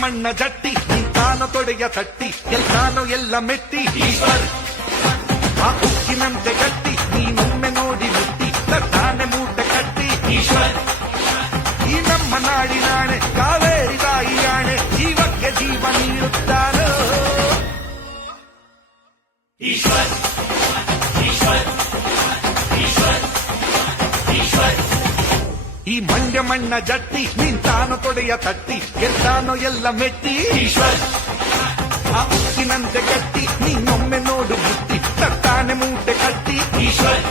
ಮಣ್ಣ ಜಟ್ಟಿ ನಿಂತಾನೋ ತೊಡೆಯ ತಟ್ಟಿ ಗೆಲ್ತಾನೋ ಎಲ್ಲ ಮೆಟ್ಟಿ ಈಶ್ವರ್ ಆ ಉಕ್ಕಿನಂತೆ ಗಟ್ಟಿ ನೀನೊಮ್ಮೆ ನೋಡಿ ಮುಟ್ಟಿ ತಟ್ಟಾನೆ ಮೂಟೆ ಕಟ್ಟಿ ಈಶ್ವರ್ ಈ ನಮ್ಮ ನಾಡಿನಾಣೆ ಕಾವೇರಿ ತಾಯಿಯಾಣೆ ಜೀವಕ್ಕೆ ಜೀವ ನೀಡುತ್ತಾನೋ ಈಶ್ವರ್ ಈಶ್ವರ್ ಈಶ್ವರ್ ಈಶ್ವರ್ ಈ ಮಂಡ್ಯ ಮಣ್ಣ ಜಟ್ಟಿ ನಿಂತಾನೋ ತೊಡೆಯ ತಟ್ಟಿ ಗೆಲ್ತಾನೋ ಎಲ್ಲ ಮೆಟ್ಟಿ ಈಶ್ವರ್ ಆ ಉಕ್ಕಿನಂತೆ ಗಟ್ಟಿ ನೀನೊಮ್ಮೆ ನೋಡು ಮುಟ್ಟಿ ತಟ್ಟಾನೆ ಮೂಟೆ ಕಟ್ಟಿ ಈಶ್ವರ್